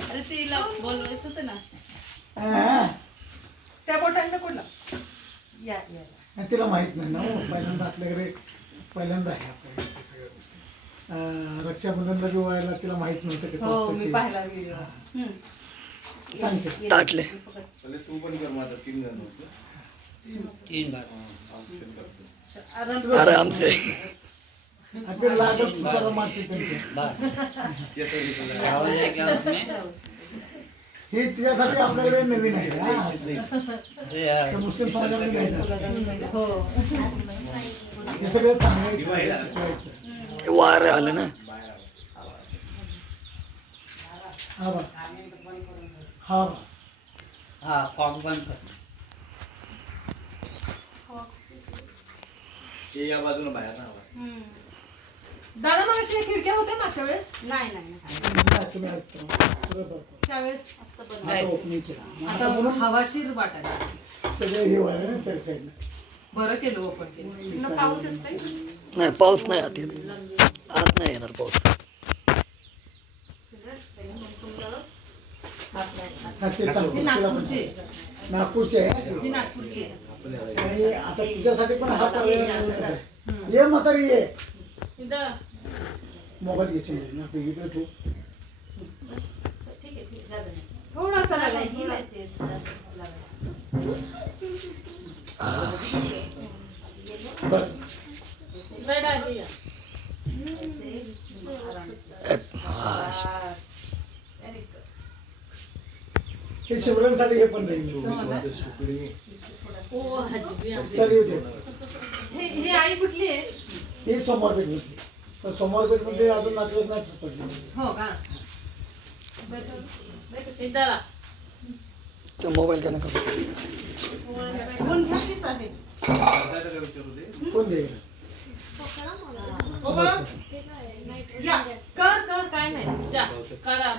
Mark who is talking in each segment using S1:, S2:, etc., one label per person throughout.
S1: अरे तिला बोलवायचं होतं ना.
S2: हा.
S1: त्या बोटांना कुठला? या या
S2: आणि तिला माहीत नाही ना हो. पहिल्यांदा आपल्याकडे पहिल्यांदा आहे आपल्याकडे सगळ्या गोष्टी. अं, रक्षाबंधनला बी व्हायला तिला माहीत नव्हतं कसं
S1: हो
S2: असतं
S1: मी
S2: ते.
S1: पाहिला व्हिडिओ
S2: सांगते.
S3: ताटले.
S4: चले तू पण कर माझा तीन जण होतो.
S5: तीन
S3: आराम से
S2: आणि ते लागत त्यांचे.
S5: है
S2: हे तिच्यासाठी आपल्याकडे नवीन आहे हा. मुस्लिम समाजामध्ये नाही.
S1: हो
S2: हे सगळं सांगायचं शिकवायचं.
S3: हे वार आलं ना?
S2: हा बा. हा बा.
S5: हाँ कॉक बंद कर.
S4: हे या बाजूला बाहेर ना. आवाज.
S1: दादा मग अशा खिडक्या होत्या मागच्या वेळेस?
S6: नाही नाही.
S1: त्यावेळेस?
S2: आता
S1: हवाशीर वाटायला
S2: सगळे हे व्हायला ना चार साईडला
S1: बरं केलं ओपन केलं.
S6: पुन्हा पाऊस येतोय?
S3: नाही पाऊस नाही आत येत. आत नाही येणार पाऊस.
S2: हा, ते सांगतो. तिला पण
S1: नागपूरची. आहे.
S2: नागपूरची आहे.
S1: नागपूरची. आहे.
S2: आणि आता तिच्यासाठी पण हा पर्याय आहे. ये म्हातारी ये.
S1: इथं
S2: मोबाईल घेशील ना तू इकडे ठेव
S1: थोडासा लागला, थोडा.
S2: बस।
S1: रेड आहे या.
S2: हे। शिवरायांसाठी हे पण नाही
S1: ओ, हजबी आहे.
S2: चल येऊ दे
S1: हे हे आई कुठली आहे
S2: हे सोमवार पेठमध्ये तर सोमवार पेठमध्ये अजून नातेवाईक नाही सापडले.
S1: हो का?
S3: तो मोबाईल का नका
S1: कोण
S4: दे
S2: कोण देईल?
S1: हो बा. या कर कर काय नाही. जा करा.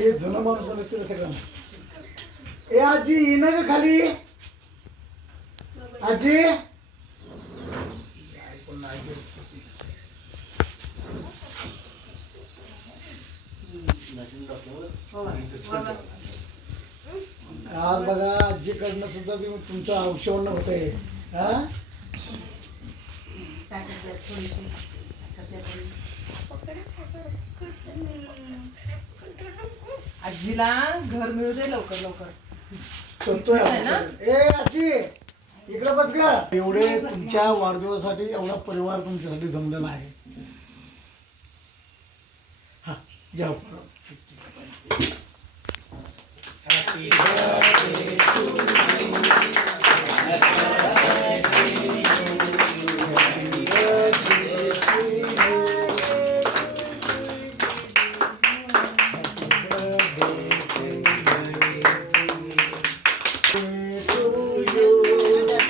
S2: हे जुनं माणूस पण असते सगळं ए आजी ये ना ग खाली. आजी? आज बघा आजीकडनं सुद्धा तुमचं औषध होत आहे हा?
S1: आजीला घर मिळू दे लवकर लवकर.
S2: करतोय
S1: ना?
S2: ए आजी! इकडे बस ग. एवढे तुमच्या वाढदिवसासाठी एवढा परिवार तुमच्यासाठी जमलेला आहे. हा जाऊ
S3: बजाट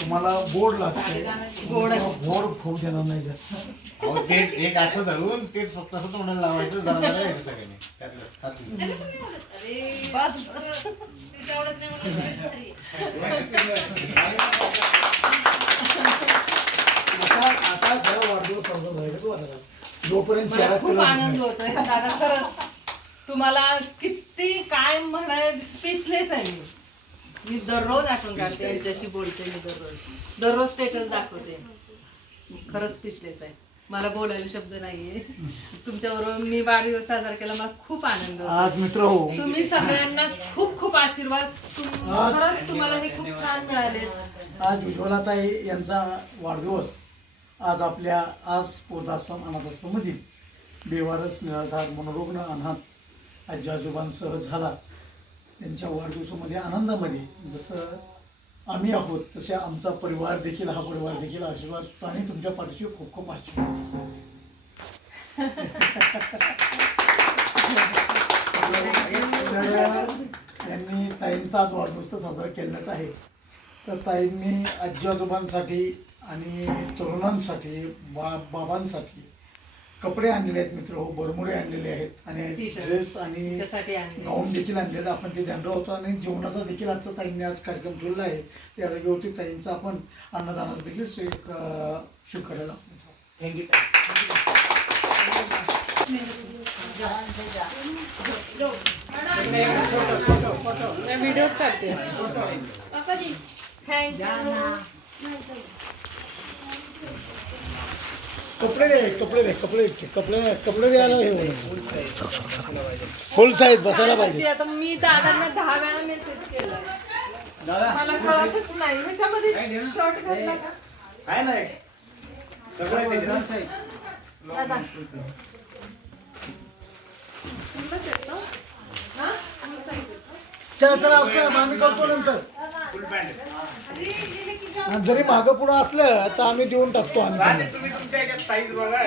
S2: तुम्हाला बोर्ड लागते. बोर्ड. खूप देणार नाही जास्त.
S4: अहो, ते एक असं धरून तेच फक्त असं तोंडाला लावायचं जरा जरा यायचं सगळ्यांनी. त्यातलं हातून.
S1: बस बस.
S2: आता आता खरं वाढदिवस साजरा झाला का वाटायला? जोपर्यंत
S1: मला
S2: चहा
S1: खूप
S2: केला
S1: आनंद होतोय. दादा खरंच. तुम्हाला किती काय म्हणाय स्पीचलेस आहे मी. मी दररोज आठवण काढते यांच्याशी बोलते मी दररोज. दररोज स्टेटस दाखवते. खरंच स्पीचलेस आहे. मला बोलायला शब्द नाहीये. तुमच्याबरोबर मी वाढदिवस साजरा केला मला खूप आनंद
S2: आज मित्र हो.
S1: तुम्ही सगळ्यांना खूप खूप आशीर्वाद. तुम-
S2: आज-
S1: खरंच तुम्हाला हे खूप छान मिळाले.
S2: आज उज्ज्वलाताई यांचा वाढदिवस आज आपल्या आज पोरदाश्रम अनाथाश्रममधील बेवारस निराधार मनोरुग्ण अनाथ आजी आजोबांसह झाला. त्यांच्या वाढदिवसामध्ये आनंदामध्ये जसं आम्ही आहोत तसे आमचा परिवार देखील हा परिवार देखील आशीर्वाद आणि तुमच्या पाठीशी खूप खूप आशीर्वाद. तर यांनी ताईंचा आज वाढदिवस तर साजरा केलाच आहे. तर ताईंनी आजी आजोबांसाठी आणि तरुणांसाठी बा बाबांसाठी कपडे आणलेले आहेत मित्र हो बरमुडे आणलेले आहेत आणि
S1: T-shirt.
S2: ड्रेस आणि
S1: आणले
S2: गाऊन देखील आणलेला आपण ते ध्यान होतो आणि जेवणाचा देखील आजचा ताईंनी आज कार्यक्रम ठेवलेला आहे. त्या जागेवरती ताईंचा आपण अन्नदानाचा देखील स्वीक स्वीकारायला
S1: व्हिडिओच काढते. थँक्यू
S2: कपडे दे कपडे दे कपडे कपडे द्यायला फुल साईज बसायला पाहिजे.
S1: आता मी दादांना दहा वेळा मेसेज केला. मला कळतच नाही. ह्याच्यामध्ये शॉर्ट घातला का
S4: काय नाही.
S1: दादा. फुलच येतो हा?
S2: चला चला आम्ही करतो नंतर. जरी मागं पुढं असलं तर आम्ही देऊन टाकतो आम्ही त्यांना.
S4: तुम्ही तुमच्या ह्याच्यात साईज बघा.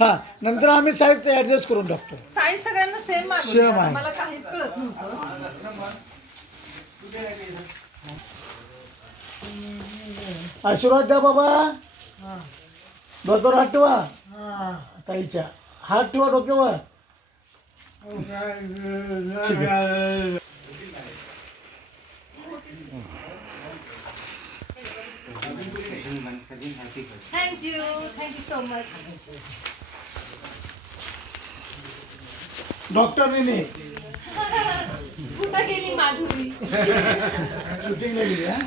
S2: हा नंतर आम्ही साईज ऍडजस्ट करून टाकतो.
S1: साईज सगळ्यांना सेम
S2: आहे.
S1: मला काहीच कळत नव्हतं.
S2: आशीर्वाद द्या बाबा. डोक्यावर हात ठेवा ताईच्या. हात ठेवा डोक्यावर. ठीक आहे.
S1: थँक्यू थँक्यू सो मच
S2: डॉक्टरने नाही
S1: कुठं गेली माधुरी
S2: शूटिंगला गेली हा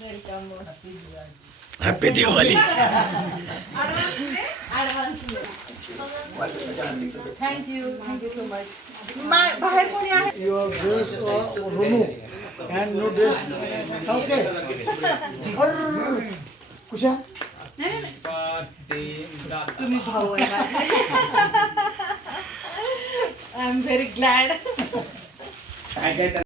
S1: welcome
S3: happy Diwali
S1: thank you thank you so much बाहेर कोणी आहे?
S2: Your dress remove and no dress okay Kusha
S1: तुम्ही भाऊ आहे माझे आय एम व्हेरी ग्लॅड